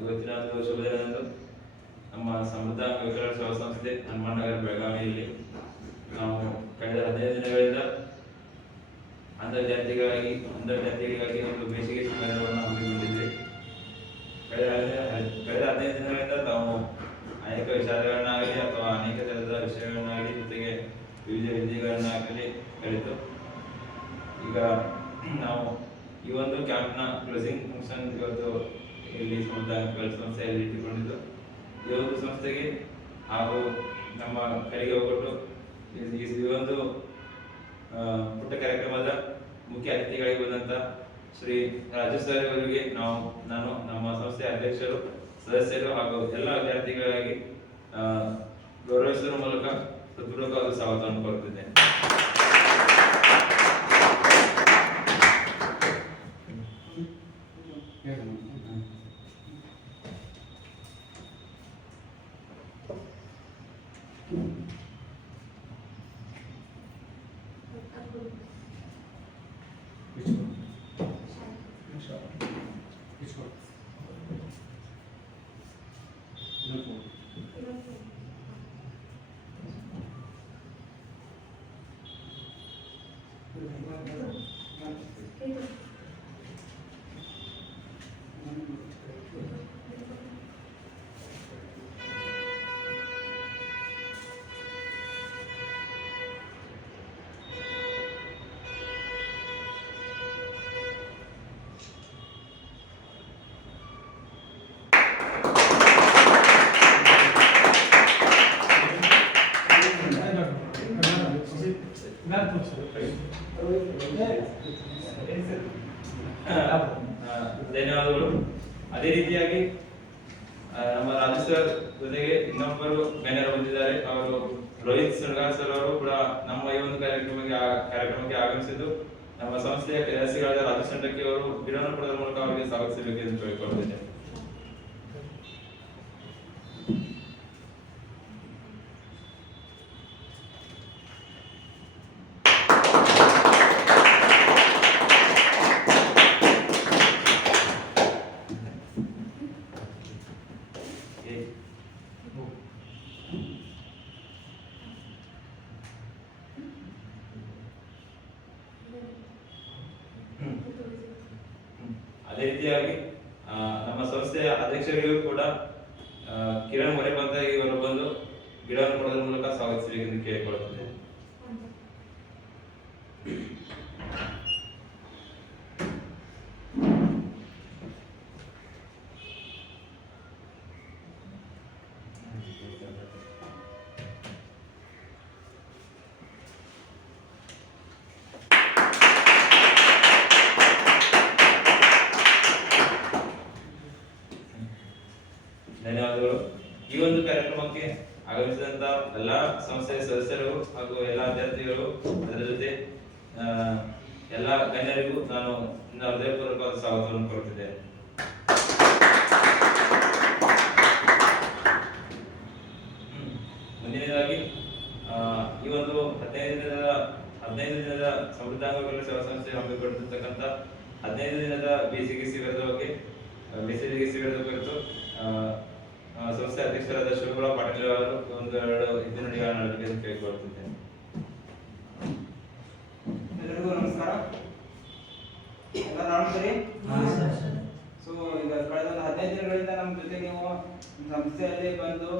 ಇವತ್ತಿನ ಒಂದು ಶುಭ ದಿನದಂದು ನಮ್ಮ ಸಮೃದ್ಧ ವಿಕಲ ಸೇವಾ ಸಂಸ್ಥೆ ಹನುಮಾನ್ ನಗರ ಬೆಳಗಾವಿಯಲ್ಲಿ ನಾವು ಕಳೆದ 15 ದಿನಗಳಿಂದ ಅಂತರ್ಜಾತಿಗಳಿಗಾಗಿ ಒಂದು ಬೇಸಿಗೆ ಶಿಬಿರವನ್ನು ಹಮ್ಮಿಕೊಂಡಿದ್ದೆ. ಕಳೆದ 15 ದಿನಗಳಿಂದ ನಾವು ಅನೇಕ ವಿಚಾರಗಳನ್ನಾಗಲಿ ಅಥವಾ ಅನೇಕ ಥರದ ವಿಷಯಗಳನ್ನಾಗಲಿ ಜೊತೆಗೆ ವಿವಿಧ ವಿಧಿಗಳನ್ನಾಗಲಿ ಕಲಿತು ಈಗ ನಾವು ಈ ಒಂದು ಕ್ಯಾಂಪ್ನ ಕ್ಲೋಸಿಂಗ್ ಫಂಕ್ಷನ್ ಇವತ್ತು ಇಲ್ಲಿ ಸಮುದಾಯ ಸಂಸ್ಥೆಯಲ್ಲಿ ಇಟ್ಟುಕೊಂಡಿದ್ದು ಈ ಒಂದು ಸಂಸ್ಥೆಗೆ ಹಾಗೂ ನಮ್ಮ ಕಡೆಗೆ ಹೋಗ್ಬಿಟ್ಟು ಈ ಒಂದು ಪುಟ್ಟ ಕಾರ್ಯಕ್ರಮದ ಮುಖ್ಯ ಅತಿಥಿಗಳಿಗೆ ಬಂದಂತ ಶ್ರೀ ರಾಜು ಸರ್ ಅವರಿಗೆ ನಾನು ನಮ್ಮ ಸಂಸ್ಥೆಯ ಅಧ್ಯಕ್ಷರು ಸದಸ್ಯರು ಹಾಗೂ ಎಲ್ಲ ವಿದ್ಯಾರ್ಥಿಗಳಾಗಿ ಗೌರವಿಸುವ ಮೂಲಕ ಹೃತ್ಪೂರ್ವಕವಾದ ಸ್ವಾಗತವನ್ನು ಕೋರುತ್ತಿದ್ದೇನೆ. ಧನ್ಯವಾದಗಳು. ಅದೇ ರೀತಿಯಾಗಿ ನಮ್ಮ ರಾಜು ಸರ್ ಜೊತೆಗೆ ಇನ್ನೊಬ್ಬರು ಗಣ್ಯರು ಬಂದಿದ್ದಾರೆ. ಅವರು ರೋಹಿತ್ ಸುಣಗಾರ್ ಸರ್ ಅವರು ಕೂಡ ನಮ್ಮ ಈ ಒಂದು ಕಾರ್ಯಕ್ರಮಕ್ಕೆ ಆಗಮಿಸಿದ್ದು ನಮ್ಮ ಸಂಸ್ಥೆಯ ಕೆಲಸಗಳಾದ ರಾಜು ಸಂಡಕ್ಕಿ ಅವರು ಗಿಡವನ್ನು ಕೊಡೋದ್ರ ಮೂಲಕ ಅವರಿಗೆ ಸ್ವಾಗತಿಸಬೇಕು ಎಂದು ಕೇಳಿಕೊಳ್ಳುತ್ತಿದ್ದೇನೆ. ಅದೇ ರೀತಿಯಾಗಿ ನಮ್ಮ ಸಂಸ್ಥೆಯ ಅಧ್ಯಕ್ಷರಿಗೂ ಕೂಡ ಕಿರಣ್ ಮೊರೆಪಂತ ಇವರು ಬಂದು ಗಿಡವನ್ನು ಕೊಡೋದ್ರ ಮೂಲಕ ಸ್ವಾಗತಿಸಬೇಕೆಂದು ಕೇಳಿಕೊಳ್ಳುತ್ತಿದ್ದೇನೆ. ಧನ್ಯವಾದಗಳು. ಈ ಒಂದು ಕಾರ್ಯಕ್ರಮಕ್ಕೆ ಆಗಮಿಸಿದಂತ ಎಲ್ಲಾ ಸಂಸ್ಥೆಯ ಸದಸ್ಯರು ಹಾಗೂ ಎಲ್ಲಾ ವಿದ್ಯಾರ್ಥಿಗಳು ಅದರ ಜೊತೆ ಎಲ್ಲಾ ಗಣ್ಯರಿಗೂ ನಾನು ಹೃದಯಪೂರ್ವಕವಾದ ಸ್ವಾಗತವನ್ನು ಕೋರುತ್ತಿದ್ದೇನೆ. ಮುಂದಿನದಾಗಿ ಈ ಒಂದು 15 ದಿನದ ಸಮೃದ್ಧಾಂಗ ವಿಕಲ ಸೇವಾ ಸಂಸ್ಥೆ ಹಮ್ಮಿಕೊಂಡಿರ್ತಕ್ಕಂಥ 15 ದಿನದ ಬೇಸಿಗೆ ಶಿಬಿರದ ಕುರಿತು ಸಂಸ್ಥೆ ಅಧ್ಯಕ್ಷರಾದ ಶಿವಕುಮಾರ ಪಾಟೀಲ್ ಅವರು ಒಂದೆರಡು ನುಡಿಗಳನ್ನು ಆಡಲಿಕ್ಕೆ ಕೇಳಿಕೊಳ್ಳುತ್ತಿದ್ದೇನೆ. ಎಲ್ಲರಿಗೂ ನಮಸ್ಕಾರ. ಎಲ್ಲ ನೋಡ್ತೀರಿ. ಸೊ ಈಗ ಕಳೆದ 15 ದಿನಗಳಿಂದ ನಮ್ಮ ಜೊತೆ ನೀವು ಸಂಸ್ಥೆಯಲ್ಲಿ ಬಂದು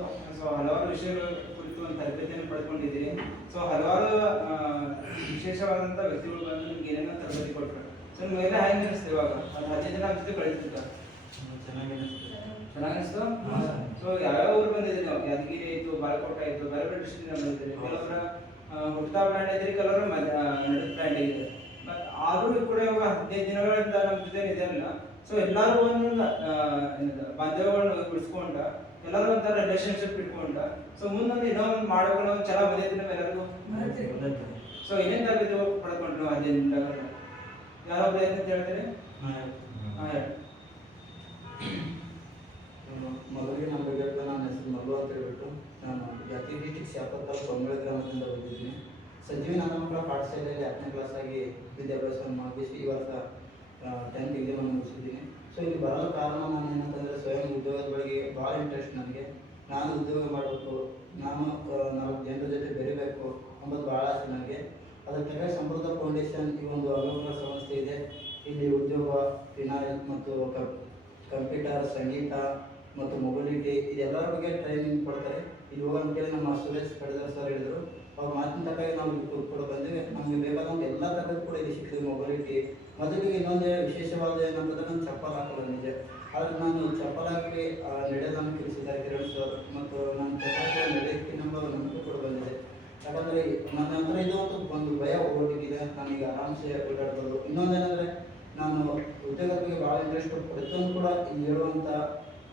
ಹಲವಾರು ವಿಷಯಗಳ ಕುರಿತು ಒಂದು ತರಬೇತಿಯನ್ನು ಪಡೆದುಕೊಂಡಿದ್ದೀರಿ. ಸೊ ಹಲವಾರು ವಿಶೇಷವಾದಂಥ ವ್ಯಕ್ತಿಗಳು ಬಂದು ನಿಮ್ಗೆ ಏನೇನೋ ತರಬೇತಿ ಕೊಟ್ಟರು. ಸೊ ನಿಮಗೆಲ್ಲ ಹೇಗೆ ಅನಿಸ್ತು? ಇವಾಗ ಅದು 15 ದಿನ ನಮ್ಮ ಜೊತೆ ಕಳಿತಿದ್ದ ಚೆನ್ನಾಗಿ ಅನಿಸ್ತು. ಸೊ ಯಾವ್ಯಾವ ಊರು ಬಂದಿದ್ದೀರಿ ನಾವು? ಯಾದಗಿರಿ ಆಯಿತು, ಬಾಲಕೋಟೆ ಆಯಿತು, ಬೇರೆ ಬೇರೆ ಡಿಸ್ಟ್ರಿಕ್ಟ್ ಬಂದಿದ್ದೀರಿ. ಕೆಲವರ ಹುಟ್ಟಾ ಪ್ಲಾಂಟ್ ಇದ್ದೀರಿ, ಕೆಲವರು ನಡು ಪ್ಲಾಂಟ್ ಇದೆ. ಬಟ್ ಆದರೂ ಕೂಡ ಇವಾಗ 15 ದಿನಗಳಿಂದ ನಮ್ಮ ಜೊತೆ ಇದೆಯಲ್ಲ. ಸೊ ಎಲ್ಲರೂ ಒಂದು ಬಾಂಧವ್ಯಗಳನ್ನು ಉಳಿಸ್ಕೊಂಡ, ಎಲ್ಲರೂ ಒಂಥರ ರಿಲೇಶನ್ಶಿಪ್ ಇಟ್ಕೊಂಡ, ಸೊ ಮುಂದೊಂದು ಇನ್ನೊಂದು ಮಾಡೋಕೆ ನಾವು ಚೆನ್ನಾಗಿ ಬಂದಿದ್ದೀವಿ ಎಲ್ಲರಿಗೂ. ಸೊ ಏನೇನು ತರಬೇತಿ ಪಡ್ಕೊಂಡ್ರು 15 ದಿನದಾಗ? ಯಾರಾದ್ರೂ ಏನಂತ ಹೇಳ್ತೀರಿ? ಮೊದಲಿಗೆ ನಮ್ಮ ಬಗ್ಗೆ ನನ್ನ ಹೆಸರು ಮಲ್ಲು ಅಂತ ಹೇಳ್ಬಿಟ್ಟು ನಾನು ಯಾದಗಿರಿ ಡಿಸ್ಟಿಕ್ ಶಾಪುರ ಕೊಂಗಳಿ ಗ್ರಾಮದಿಂದ ಬಂದಿದ್ದೀನಿ. ಸಂಜೀವಿ ನನ್ನ ಮಕ್ಕಳ ಪಾಠಶಾಲೆಯಲ್ಲಿ 8ನೇ ಕ್ಲಾಸ್ ಆಗಿ ವಿದ್ಯಾಭ್ಯಾಸವನ್ನು ಮಾಡಿಸಿ ಈ ವರ್ಷ 10th ಎಕ್ಸಾಮನ್ನು ಮುಗಿಸಿದ್ದೀನಿ. ಸೊ ಇಲ್ಲಿ ಬರಲು ಕಾರಣ ನಾನು ಏನಂತಂದರೆ ಸ್ವಯಂ ಇಂಟ್ರೆಸ್ಟ್ ನನಗೆ. ನಾನು ಉದ್ಯೋಗ ಮಾಡಬೇಕು, ನಾನು 4 ಜನರ ಜೊತೆ ಬೆರಿಬೇಕು ಅನ್ನೋದು ಭಾಳ ಆಸೆ ನನಗೆ. ಅದಕ್ಕಾಗಿ ಸಮೃದ್ಧ ಫೌಂಡೇಶನ್ ಈ ಒಂದು ಅನುಕೂಲ ಸಂಸ್ಥೆ ಇದೆ. ಇಲ್ಲಿ ಉದ್ಯೋಗ, ಫಿನಾನ್ಸ್ ಮತ್ತು ಕಂಪ್ಯೂಟರ್, ಸಂಗೀತ ಮತ್ತು ಮೊಬಿಲಿಟಿ ಇದೆಲ್ಲರ ಬಗ್ಗೆ ಟ್ರೈನಿಂಗ್ ಕೊಡ್ತಾರೆ. ಇಲ್ಲಿ ಹೋಗೋಂತೇಳಿ ನಮ್ಮ ಸುರೇಶ್ ಕಡದರ್ ಸರ್ ಹೇಳಿದರು. ಅವ್ರ ಮಾತಿನ ತಕ್ಕಾಗಿ ನಾವು ಕೂಡ ಬಂದಿವೆ. ನಮಗೆ ಬೇಕಾದಂಥ ಎಲ್ಲ ಥರದ್ದು ಕೂಡ ಇಲ್ಲಿ ಸಿಗ್ತದೆ. ಮೊಬಿಲಿಟಿ ಮೊದಲಿಗೆ ಇನ್ನೊಂದು ವಿಶೇಷವಾದ ಏನಂತಂದರೆ ನಾನು ಚಪ್ಪಲ್ ಹಾಕಲ್ಲ ನಿಜ, ಆದರೆ ನಾನು ಚಪ್ಪಲ್ ಹಾಕಿ ನಡೆಯೋದನ್ನು ಕಲಿಸಿದ್ದಾರೆ ಕಿರಣ್ ಸರ್. ಮತ್ತು ನನ್ನ ಚಪ್ಪಲ್ ನಡೆಯೋದಕ್ಕೆ ನಂಬಿಕೆ ಕೂಡ ಬಂದಿದೆ. ಯಾಕಂದರೆ ನನ್ನ ಹತ್ರ ಇದು ಒಂದು ಭಯ ಹೋಗಿಗಿದೆ, ನಾನೀಗ ಆರಾಮ್ಸೆ ಓಡಾಡ್ಬೋದು. ಇನ್ನೊಂದೇನೆಂದರೆ ನಾನು ಉದ್ಯೋಗದ ಬಗ್ಗೆ ಭಾಳ ಇಂಟ್ರೆಸ್ಟ್ ಕೊಟ್ಟು ಪ್ರತಿಯೊಂದು ಕೂಡ ಇಲ್ಲಿ ಹೇಳುವಂಥ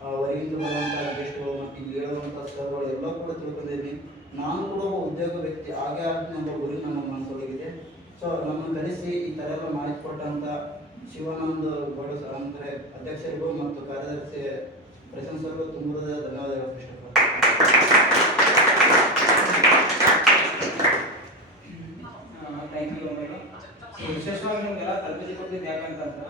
ಹೊರಗಿಂದ ಬರುವಂಥ ಗೆಸ್ಟ್ಗಳು ಮತ್ತು ಇಲ್ಲಿ ಹೇಳುವಂಥ ಸರ್ಗಳು ಎಲ್ಲ ಕೂಡ ತಿಳ್ಕೊಂಡಿದ್ದೀನಿ. ನಾನು ಕೂಡ ಒಬ್ಬ ಉದ್ಯೋಗ ವ್ಯಕ್ತಿ ಹಾಗೆ ಆಗ್ತೀನಿ ಅನ್ನೋ ಗುರಿ ನನ್ನ ಮನಸ್ಸೊಳಗಿದೆ. ಸೊ ನಮ್ಮನ್ನು ಕರೆಸಿ ಈ ಥರ ಎಲ್ಲ ಮಾಹಿತಿ ಕೊಟ್ಟಂಥ ಶಿವಾನಂದ ಗೌಡ ಸರ್ ಅಂದರೆ ಅಧ್ಯಕ್ಷರಿಗೂ ಮತ್ತು ಕಾರ್ಯದರ್ಶಿ ಪ್ರಶಾಂತ್ ಸರ್ಗೂ ತುಂಬ ಧನ್ಯವಾದಗಳು ಇಷ್ಟಪಡ್ತೀನಿ. Thank you madam. ಸೊ ವಿಶೇಷವಾಗಿ ನಿಮಗೆಲ್ಲ ತರಬೇತಿ ಕೊಟ್ಟಿದ್ದು ಯಾಕಂತಂದ್ರೆ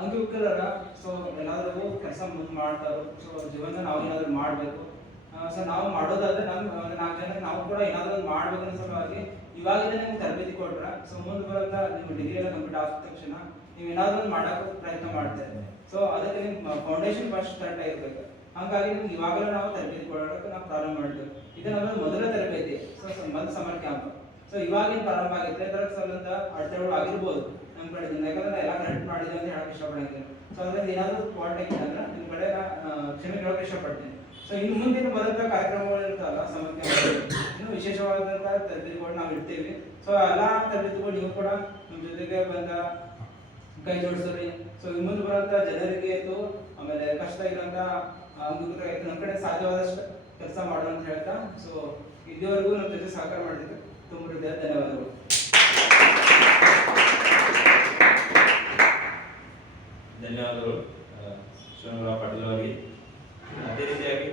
ಅಂಗವಿಕಲರ ಸೊ ಎಲ್ಲಾದರೂ ಕೆಲಸ ಮಾಡ್ತಾರೋ, ಸೊ ಜೀವನ ನಾವು ಏನಾದರೂ ಮಾಡಬೇಕು. ಸೊ ನಾವು ಮಾಡೋದಾದ್ರೆ ನಮ್ಮ 4 ಜನಕ್ಕೆ ನಾವು ಕೂಡ ಏನಾದರೂ ಒಂದು ಮಾಡಬೇಕು ಅನ್ನೋ ಸಲುವಾಗಿ ಇವಾಗಿಂದ ನಿಮ್ಗೆ ತರಬೇತಿ ಕೊಟ್ರೆ ಸೊ ಮುಂದೆ ಬರೋಂಥ ನಿಮ್ಮ ಡಿಗ್ರಿ ಎಲ್ಲ ಕಂಪ್ಲೀಟ್ ಆದ ತಕ್ಷಣ ನೀವು ಏನಾದರೂ ಒಂದು ಮಾಡೋಕ್ಕೆ ಪ್ರಯತ್ನ ಮಾಡ್ತೇವೆ. ಸೊ ಅದಕ್ಕೆ ನಿಮ್ಮ ಫೌಂಡೇಶನ್ ಫಸ್ಟ್ ಸ್ಟಾರ್ಟ್ ಆಗಿರ್ಬೇಕು. ಹಾಗಾಗಿ ನಿಮ್ಗೆ ಇವಾಗಲೂ ನಾವು ತರಬೇತಿ ಕೊಡೋಕ್ಕೆ ನಾವು ಪ್ರಾರಂಭ ಮಾಡ್ತೇವೆ. ಇದು ನಮ್ಮ ಮೊದಲ ತರಬೇತಿ. ಸೊ ಒಂದು ಸಮರ್ ಕ್ಯಾಂಪ್. ಸೊ ಇವಾಗಿನ ಪ್ರಾರಂಭ ಆಗಿದ್ರೆ ಇದರ ಸ್ವಲ್ಪ ಅಡೆತಡೆಗಳು ಆಗಿರ್ಬೋದು ನಮ್ಮ ಕಡೆಯಿಂದ, ಯಾಕಂದ್ರೆ ಎಲ್ಲ ಕರೆಕ್ಟ್ ಮಾಡಿದೆ ಅಂತ ಹೇಳಕ್ಕೆ ಇಷ್ಟಪಡಂಗಿಲ್ಲ. ಸೊ ಅದರಿಂದ ಏನಾದರೂ ಫಾಲ್ಟ್ ಆಗಿದ್ರೆ ನಿಮ್ಮ ಕಡೆ ಕ್ಷಮೆ ಕೇಳೋಕೆ ಇಷ್ಟಪಡ್ತೀನಿ. ಸೊ ಇನ್ನು ಮುಂದಿನ ಬರೋಂಥ ಕಾರ್ಯಕ್ರಮಗಳು ಇರ್ತಾವಲ್ಲ ಸಮರ್ ಕ್ಯಾಂಪ್, ಇನ್ನೂ ವಿಶೇಷವಾದಂಥ ತರಬೇತಿಗಳು ನಾವು ಇಡ್ತೀವಿ. ಸೊ ಎಲ್ಲ ತರಬೇತಿಗಳು ನೀವು ಕೂಡ ನಮ್ಮ ಜೊತೆಗೆ ಬಂದ ಕೈ ಜೋಡಿಸ್ರಿ. ಸೊ ಇನ್ನು ಮುಂದೆ ಬರೋಂಥ ಜನರಿಗೆ ಆಯಿತು, ಆಮೇಲೆ ಕಷ್ಟ ಇರೋಂಥ ಅಂಗವಿಕಲರಿಗೆ ಆಯಿತು, ನಮ್ಮ ಕಡೆ ಸಾಧ್ಯವಾದಷ್ಟು ಕೆಲಸ ಮಾಡೋಣ ಅಂತ ಹೇಳ್ತಾ, ಸೊ ಇದುವರೆಗೂ ನಮ್ಮ ಜೊತೆ ಸಹಕಾರ ಮಾಡಿದ್ದಕ್ಕೆ ತುಂಬ ಹೃದಯ ಧನ್ಯವಾದಗಳು. ಧನ್ಯವಾದಗಳು ಶಿವರಾವ್ ಪಾಟೀಲ್ ಅವರಿಗೆ. ಅದೇ ರೀತಿಯಾಗಿ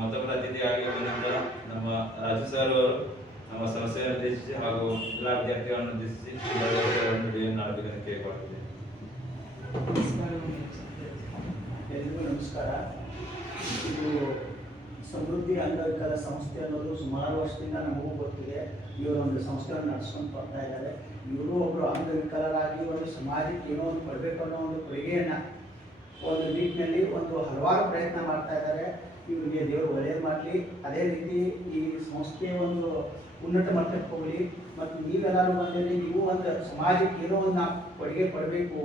ಮತ್ತೊಬ್ಬರ ಅತಿಥಿಯಾಗಿ ಬಂದಂಥ ನಮ್ಮ ರಾಜು ಸರ್ ಅವರು ನಮ್ಮ ಸಂಸ್ಥೆಯನ್ನು ಉದ್ದೇಶಿಸಿ ಹಾಗೂ ಎಲ್ಲ ವಿದ್ಯಾರ್ಥಿಗಳನ್ನು ಉದ್ದೇಶಿಸಿ ನಾಡಬೇಕಂತ ಕೇಳಿಕೊಳ್ತಿದ್ದೇನೆ. ಎಲ್ರಿಗೂ ನಮಸ್ಕಾರ. ಇದು ಸಮೃದ್ಧಿ ಅಂಗವಿಕಲ ಸಂಸ್ಥೆ ಅನ್ನೋದು ಸುಮಾರು ವರ್ಷದಿಂದ ನಮಗೂ ಗೊತ್ತಿದೆ. ಇವರು ಒಂದು ಸಂಸ್ಥೆಯನ್ನು ನಡೆಸ್ಕೊಂಡು ಬರ್ತಾ ಇದ್ದಾರೆ. ಇವರು ಒಬ್ಬರು ಅಂಗವಿಕಲರಾಗಿ ಒಂದು ಸಮಾಜಕ್ಕೆ ಏನೋ ಒಂದು ಕೊಡಬೇಕು ಅನ್ನೋ ಒಂದು ಕೊಡುಗೆಯನ್ನು ಒಂದು ನಿಟ್ಟಿನಲ್ಲಿ ಒಂದು ಹಲವಾರು ಪ್ರಯತ್ನ ಮಾಡ್ತಾ ಇದ್ದಾರೆ. ಇವರಿಗೆ ದೇವರು ಒಳ್ಳೆಯದು ಮಾಡಲಿ. ಅದೇ ರೀತಿ ಈ ಸಂಸ್ಥೆಯ ಒಂದು ಉನ್ನತ ಮಟ್ಟಕ್ಕೆ ಹೋಗಲಿ. ಮತ್ತು ನೀವೆಲ್ಲರೂ ಬಂದರೆ ನೀವು ಒಂದು ಸಮಾಜಕ್ಕೆ ಏನೋ ಒಂದು ಕೊಡುಗೆ ಕೊಡಬೇಕು,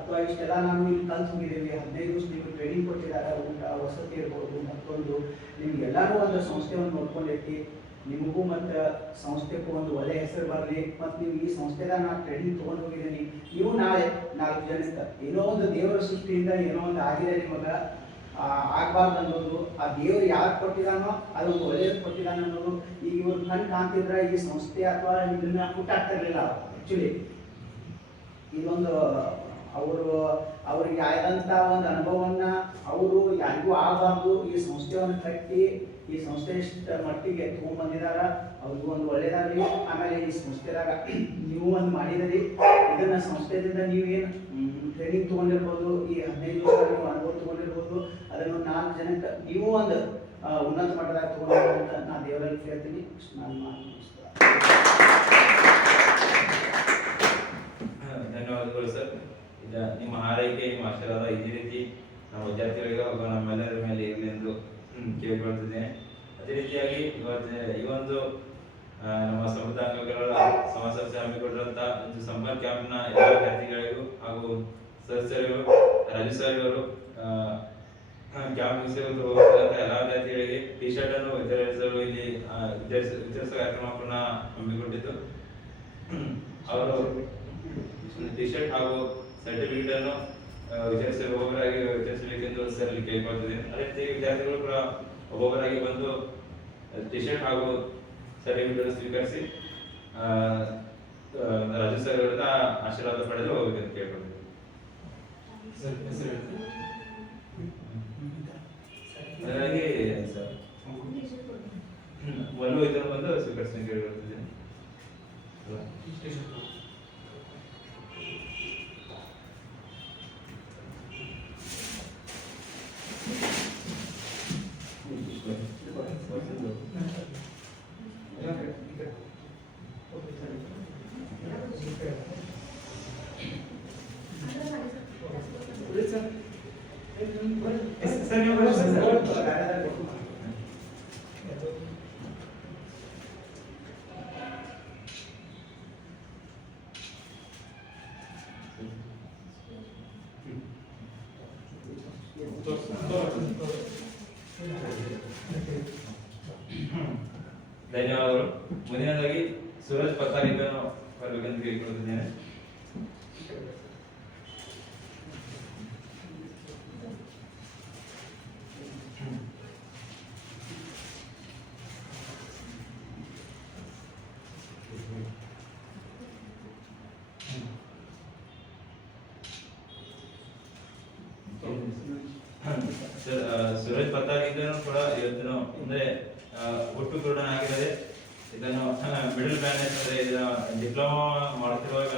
ಅಥವಾ ಇಷ್ಟೆಲ್ಲ ನಾನು ಇಲ್ಲಿ ಕಲ್ತು ಹೋಗಿದ್ದೀವಿ, 15 ದಿವಸ ನೀವು ಟ್ರೈನಿಂಗ್ ಕೊಟ್ಟಿದ್ದಾರೆ, ಊಟ ವಸತಿ ಇರ್ಬೋದು, ಮತ್ತೊಂದು ನಿಮಗೆಲ್ಲರೂ ಒಂದು ಸಂಸ್ಥೆಯನ್ನು ನೋಡ್ಕೊಂಡೈತಿ. ನಿಮಗೂ ಮತ್ತು ಸಂಸ್ಥೆಗೂ ಒಂದು ಒಳ್ಳೆಯ ಹೆಸರು ಬರಲಿ. ಮತ್ತು ನೀವು ಈ ಸಂಸ್ಥೆದಾಗ ನಾನು ಟ್ರೈನಿಂಗ್ ತೊಗೊಂಡು ಹೋಗಿದ್ದೀನಿ, ನೀವು ನಾಳೆ 4 ಜನಕ್ಕೆ ಏನೋ ಒಂದು ದೇವರ ಸೃಷ್ಟಿಯಿಂದ ಏನೋ ಒಂದು ಆಗಿದೆ ನಿಮಗೆ ಆಗಬಾರ್ದು ಅನ್ನೋದು, ಆ ದೇವರು ಯಾರು ಕೊಟ್ಟಿದ್ದಾನೋ ಅದೊಂದು ಒಳ್ಳೆಯದು ಕೊಟ್ಟಿದ್ದಾನೆ ಅನ್ನೋದು. ಈಗ ಇವ್ರು ಕಣ್ಣು ಕಾಣ್ತಿದ್ರೆ ಈ ಸಂಸ್ಥೆ ಅಥವಾ ಇದನ್ನ ಹುಟ್ಟಾಗ್ತಿರ್ಲಿಲ್ಲ. ಆ್ಯಕ್ಚುಲಿ ಇದೊಂದು ಅವರಿಗೆ ಆದಂಥ ಒಂದು ಅನುಭವವನ್ನು ಅವರು ಯಾರಿಗೂ ಆಗಬಾರ್ದು ಈ ಸಂಸ್ಥೆಯನ್ನು ಕಟ್ಟಿ ಈ ಸಂಸ್ಥೆ ಇಷ್ಟ ಮಟ್ಟಿಗೆ ತೊಗೊಂಡ್ಬಂದಿದ್ದಾರೆ. ಅವ್ರಿಗೂ ಒಂದು ಒಳ್ಳೆಯದಾಗಲಿ. ಆಮೇಲೆ ಈ ಸಂಸ್ಥೆದಾಗ ನೀವು ಒಂದು ಮಾಡಿದಿರಿ, ಇದನ್ನು ಸಂಸ್ಥೆದಿಂದ ನೀವೇನು ಟ್ರೈನಿಂಗ್ ತೊಗೊಂಡಿರ್ಬೋದು, ಈ 15 ದಿವಸ ನೀವು ಅನುಭವ ತೊಗೊಂಡಿರ್ಬೋದು, ಅದನ್ನು 4 ಜನಕ್ಕೆ ನೀವು ಒಂದು ಉನ್ನತ ಮಟ್ಟದಾಗ ತೊಗೊಂಡಿರ್ಬೋದು ಅಂತ ನಾನು ದೇವರಲ್ಲಿ ಕೇಳ್ತೀನಿ. ನಾನು ಮಾತು ಧನ್ಯವಾದಗಳು ಸರ್. ನಿಮ್ಮ ಹಾರೈಕೆ, ನಿಮ್ಮ ಆಶೀರ್ವಾದ ಇದೇ ರೀತಿ ನಮ್ಮ ವಿದ್ಯಾರ್ಥಿಗಳಿಗೆ ಹಾಗೂ ನಮ್ಮೆಲ್ಲರ ಮೇಲೆ ಇರಲಿ ಎಂದು ಕೇಳಿಕೊಳ್ತಿದ್ದೇನೆ. ಅದೇ ರೀತಿಯಾಗಿ ಈ ಒಂದು ನಮ್ಮ ಸಮೃದ್ಧ ಅಂಗವಿಕಲರ ಸಂಸ್ಥೆ ಹಮ್ಮಿಕೊಂಡಿರುವಂಥ ಒಂದು ಸಮ್ಮರ್ ಕ್ಯಾಂಪ್ನ ಎಲ್ಲ ವಿದ್ಯಾರ್ಥಿಗಳಿಗೂ ಹಾಗೂ ಸದಸ್ಯರಿಗೂ, ರಾಜು ಸರ್ ಅವರು ಕ್ಯಾಂಪ್ ಮುಗಿಸಿರುವಂಥ ಎಲ್ಲ ವಿದ್ಯಾರ್ಥಿಗಳಿಗೆ ಟಿ ಶರ್ಟ್ ಅನ್ನು ವಿತರಿಸಲು ಇಲ್ಲಿ ವಿತರಿಸುವ ಕಾರ್ಯಕ್ರಮ ಪುನಃ ಹಮ್ಮಿಕೊಂಡಿದ್ದು, ಅವರು ಟಿ ಶರ್ಟ್ ಹಾಗೂ ಸರ್ಟಿಫಿಕೇಟ್ ಅನ್ನು ಒಬ್ಬೊಬ್ಬರಾಗಿ ವಿತರಿಸಬೇಕೆಂದು ಸರ್ ಇಲ್ಲಿ ಕೇಳಿಕೊಳ್ತಿದ್ದೇನೆ. ಅದೇ ರೀತಿ ವಿದ್ಯಾರ್ಥಿಗಳು ಕೂಡ ಒಬ್ಬೊಬ್ಬರಾಗಿ ಬಂದು ಟಿ ಶರ್ಟ್ ಹಾಗೂ ಸರ್ಟಿಫಿಕೇಟ್ ಸ್ವೀಕರಿಸಿ ರಾಜು ಸರ್ ಅವರಿಂದ ಆಶೀರ್ವಾದ ಪಡೆದು ಹೋಗಬೇಕಂತ ಕೇಳ್ಕೊಳ್ತಿದ್ದೇನೆ. ಹಾಗಾಗಿ ಸರ್ ಒಂದು ಇದನ್ನು ಬಂದು ಸ್ವೀಕರಿಸಿ ಕೇಳಿಕೊಳ್ತಿದ್ದೇನೆ. ಸರ್ ಸರ್ ನೀವು ಬರ್ರಿ ಸರ್. ಧನ್ಯವಾದಗಳು. ಮುಂದಿನದಾಗಿ ಸೂರಜ್ ಪತ್ತಾರ್ ಇದನ್ನು ಬರಬೇಕಂತ ಕೇಳಿಕೊಳ್ಳುತ್ತಿದ್ದೇನೆ. ಸರ್ ಸೂರಜ್ ಪತ್ತಾರ್ ಇದನ್ನು ಕೂಡ ಇವತ್ತು ಅಂದ್ರೆ ಒಟ್ಟು ಆಗಿದ್ದಾರೆ. ಇದನ್ನು ಮಿಡಲ್ ಬ್ಯಾಲೆನ್ಸ್ ಅಂದ್ರೆ ಇದನ್ನ ಡಿಪ್ಲೊಮಾ ಮಾಡ್ತಿರುವಾಗ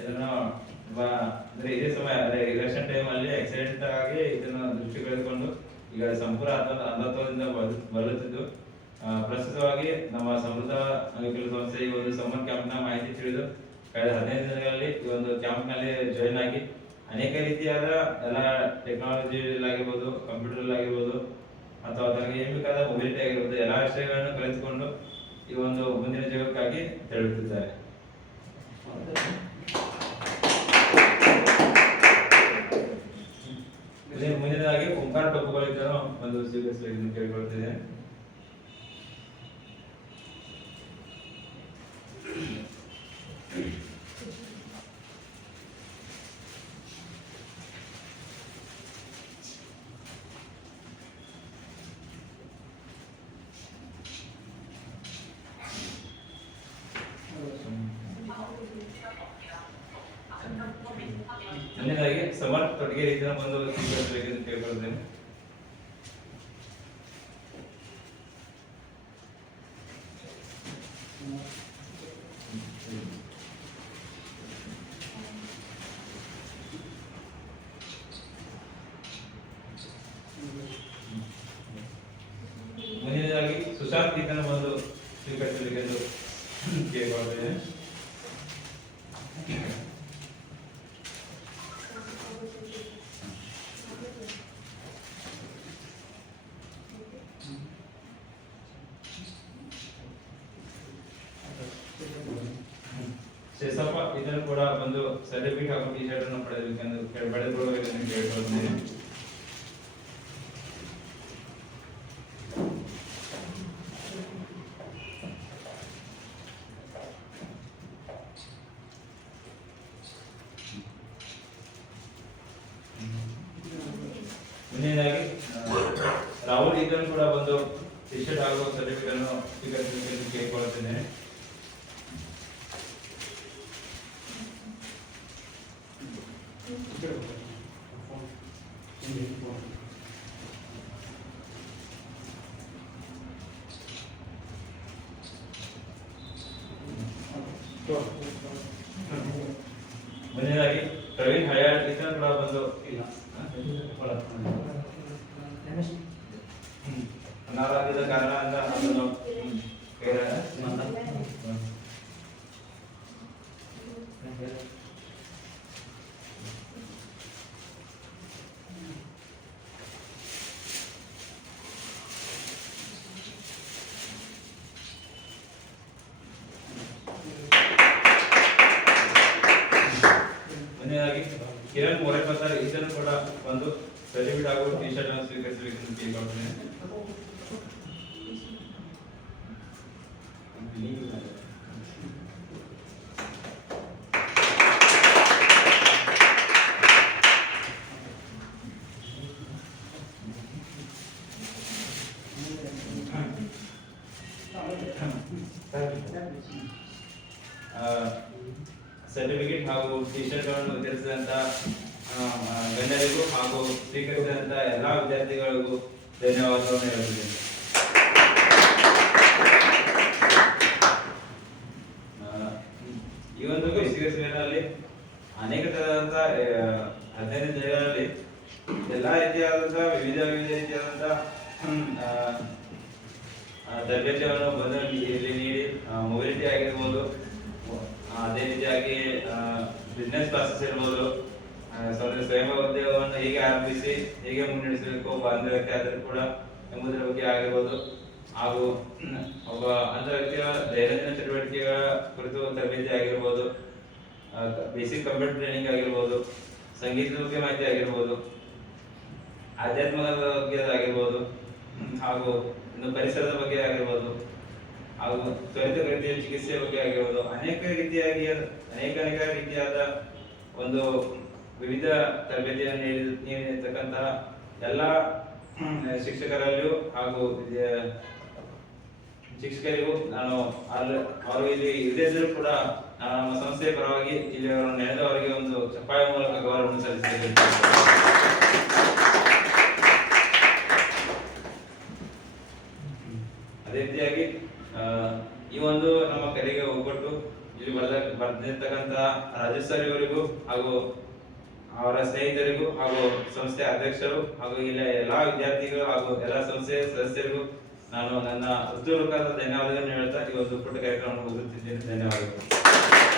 ಇದನ್ನು ಅಂದ್ರೆ ಇದೇ ಸಮಯ ಅಂದ್ರೆ ಎಲೆಕ್ಷನ್ ಟೈಮ್ ಅಲ್ಲಿ ಆಕ್ಸಿಡೆಂಟ್ ಆಗಿ ಇದನ್ನ ದೃಷ್ಟಿ ಕಳೆದುಕೊಂಡು ಈಗ ಸಂಪೂರ್ಣ ಅಂಧತ್ವದಿಂದ ಬರುತ್ತಿದ್ದು ಪ್ರಸ್ತುತವಾಗಿ ನಮ್ಮ ಸಮೃದ್ಧ ಅಂಗವಿಕಲ ಸಂಸ್ಥೆ ಈ ಒಂದು ಸಮ್ಮರ್ ಕ್ಯಾಂಪ್ ನ ಮಾಹಿತಿ ತಿಳಿದು ಕಳೆದ 15 ದಿನಗಳಲ್ಲಿ ಈ ಒಂದು ಕ್ಯಾಂಪ್ ನಲ್ಲಿ ಜಾಯಿನ್ ಆಗಿ ಅನೇಕ ರೀತಿಯಾದ ಎಲ್ಲ ಟೆಕ್ನಾಲಜಿ ಆಗಿರ್ಬೋದು, ಕಂಪ್ಯೂಟರ್ ಆಗಿರ್ಬೋದು, ಅಥವಾ ತನಗೆ ಏನ್ ಬೇಕಾದ ಮೊಬಿಲಿಟಿ ಆಗಿರ್ಬೋದು, ಎಲ್ಲಾ ವಿಷಯಗಳನ್ನು ಕಲಿತುಕೊಂಡು ಈ ಒಂದು ಮುಂದಿನ ಜೀವಕ್ಕಾಗಿ ತೆರಳುತ್ತಿದ್ದಾರೆ. ಮುಂದಿನದಾಗಿ ಓಂಕಾರ ಟೊಪ್ಪುಗಳಿದ್ದನ್ನು ಒಂದು ಸ್ವೀಕರಿಸಲು ಕೇಳಿಕೊಳ್ತಿದ್ದೇನೆ. ಮುಂದಿನದಾಗಿ ಸಮರ್ಥ ತೊಟ್ಟಿಗೆ ಇದನ್ನು ಬಂದು ಸ್ವೀಕರಿಸಬೇಕೆಂದು ಕೇಳಿಕೊಳ್ಳುತ್ತೇನೆ. ಮುಂದಿನದಾಗಿ ಸುಶಾಂತ್ ಇದನ್ನು ಬಂದು ಸ್ವೀಕರಿಸಬೇಕೆಂದು ಕೇಳಿಕೊಳ್ಳುತ್ತೇನೆ. ಶೇಷಪ್ಪ ಇದನ್ನು ಕೂಡ ಬಂದು ಸರ್ಟಿಫಿಕೇಟ್ ಹಾಗೂ ಟಿ ಶರ್ಟ್ ಅನ್ನು ಪಡೆಯಬೇಕೆಂದು ಪಡೆದುಕೊಳ್ಳಬೇಕೆಂದು ಕೇಳಿಕೊಳ್ಳುತ್ತೇನೆ. ಮುಂದಿನದಾಗಿ ರಾಹುಲ್ ಇದನ್ನು ಕೂಡ ಬಂದು ಟಿ ಶರ್ಟ್ ಹಾಗೂ ಸರ್ಟಿಫಿಕೇಟ್ ಅನ್ನು ಸ್ವೀಕರಿಸಬೇಕೆಂದು ಕೇಳಿಕೊಳ್ಳುತ್ತೇನೆ. ಮುಂದಿನದಾಗಿ ಪ್ರವೀಣ್ ಹಯಾಳ್ ಇದನ್ನು ಕೂಡ ಬಂದು ಅನಾರೋಗ್ಯದ ಕಾರಣದಿಂದ ಅದನ್ನು ಕಿರಣ್ ಮೊರೆಪತ್ತಾರ್ ಇದನ್ನು ಕೂಡ ಒಂದು ಸರ್ಟಿಫಿಕೇಟ್ ಹಾಗೂ ಟಿ ಶರ್ಟ್ ಅನ್ನು ಸ್ವೀಕರಿಸಬೇಕೆಂದು ಕೇಳಿಕೊಳ್ಳುತ್ತೇನೆ. ಸರ್ಟಿಫಿಕೇಟ್ ಹಾಗೂ ಟಿ ಶರ್ಟ್ ಗಳನ್ನು ವಿತರಿಸಿದಂತ ಗಣ್ಯರಿಗೂ ಹಾಗೂ ಸ್ವೀಕರಿಸಿದಂತ ಎಲ್ಲಾ ವಿದ್ಯಾರ್ಥಿಗಳಿಗೂ ಧನ್ಯವಾದಗಳನ್ನು ಹೇಳುತ್ತೇನೆ. ಈ ಒಂದು ಬೇಸಿಗೆ ಸೇವೆಯಲ್ಲಿ ಅನೇಕ ತರಹದ 15 ಜಿಲ್ಲೆಗಳಲ್ಲಿ ಎಲ್ಲಾ ರೀತಿಯಾದಂತಹ ವಿವಿಧ ರೀತಿಯಾದಂತಹ ತರಬೇತಿಯನ್ನು ಬಂದು ಇಲ್ಲಿ ನೀಡಿ ಮೊಬಿಲಿಟಿ ಆಗಿರ್ಬೋದು, ಅದೇ ರೀತಿಯಾಗಿ ಬಿಸ್ನೆಸ್ ಕ್ಲಾಸಸ್ ಇರ್ಬೋದು, ಸ್ವಯಂ ಉದ್ಯೋಗವನ್ನು ಹೇಗೆ ಆರಂಭಿಸಿ ಹೇಗೆ ಮುನ್ನಡೆಸಬೇಕು ಒಬ್ಬ ಅಂಧ ವ್ಯಕ್ತಿ ಆದರೂ ಕೂಡ ಎಂಬುದರ ಬಗ್ಗೆ ಆಗಿರ್ಬೋದು, ಹಾಗೂ ಒಬ್ಬ ಅಂಧ ವ್ಯಕ್ತಿಯ ದೈನಂದಿನ ಚಟುವಟಿಕೆಗಳ ಕುರಿತು ತರಬೇತಿ ಆಗಿರ್ಬೋದು, ಬೇಸಿಕ್ ಕಂಪ್ಯೂಟರ್ ಟ್ರೈನಿಂಗ್ ಆಗಿರ್ಬೋದು, ಸಂಗೀತದ ಬಗ್ಗೆ ಮಾಹಿತಿ ಆಗಿರ್ಬೋದು, ಆಧ್ಯಾತ್ಮದ ಬಗ್ಗೆ ಆಗಿರ್ಬೋದು, ಹಾಗೂ ಇನ್ನು ಪರಿಸರದ ಬಗ್ಗೆ ಆಗಿರ್ಬೋದು, ಹಾಗೂ ತ್ವರಿತಗತಿಯ ಚಿಕಿತ್ಸೆಯ ಬಗ್ಗೆ ಆಗಿರ್ಬೋದು, ಅನೇಕ ರೀತಿಯಾದ ಒಂದು ವಿವಿಧ ತರಬೇತಿಯನ್ನು ನೀಡಿರ್ತಕ್ಕಂತಹ ಎಲ್ಲ ಶಿಕ್ಷಕರಲ್ಲಿಯೂ ಹಾಗೂ ಶಿಕ್ಷಕರಿಗೂ ನಾನು ಅವರು ಇಲ್ಲಿ ಇಲ್ಲದಿದ್ದರೂ ಕೂಡ ನಾನು ನಮ್ಮ ಸಂಸ್ಥೆಯ ಪರವಾಗಿ ಇಲ್ಲಿ ಅವರನ್ನು ನೆನೆದವರಿಗೆ ಒಂದು ಚಪ್ಪಾಳೆ ಮೂಲಕ ಗೌರವವನ್ನು ಸಲ್ಲಿಸಿದ್ದೇನೆ. ಅದೇ ರೀತಿಯಾಗಿ ಈ ಒಂದು ನಮ್ಮ ಕರೆಗೆ ಒಗ್ಗಟ್ಟು ಇಲ್ಲಿ ಬರ್ದಿರ್ತಕ್ಕಂತಹ ರಾಜೇಶ್ ಸರ್ ಇವರಿಗೂ ಹಾಗೂ ಅವರ ಸ್ನೇಹಿತರಿಗೂ ಹಾಗೂ ಸಂಸ್ಥೆಯ ಅಧ್ಯಕ್ಷರು ಹಾಗೂ ಇಲ್ಲ ಎಲ್ಲಾ ವಿದ್ಯಾರ್ಥಿಗಳು ಹಾಗೂ ಎಲ್ಲ ಸಂಸ್ಥೆಯ ಸದಸ್ಯರಿಗೂ ನಾನು ನನ್ನ ಹೃತ್ಪೂರ್ವಕ ಧನ್ಯವಾದಗಳನ್ನು ಹೇಳ್ತಾ ಈ ಒಂದು ಪುಟ್ಟ ಕಾರ್ಯಕ್ರಮವನ್ನು ಮುಗಿಸುತ್ತಿದ್ದೇನೆ. ಧನ್ಯವಾದಗಳು.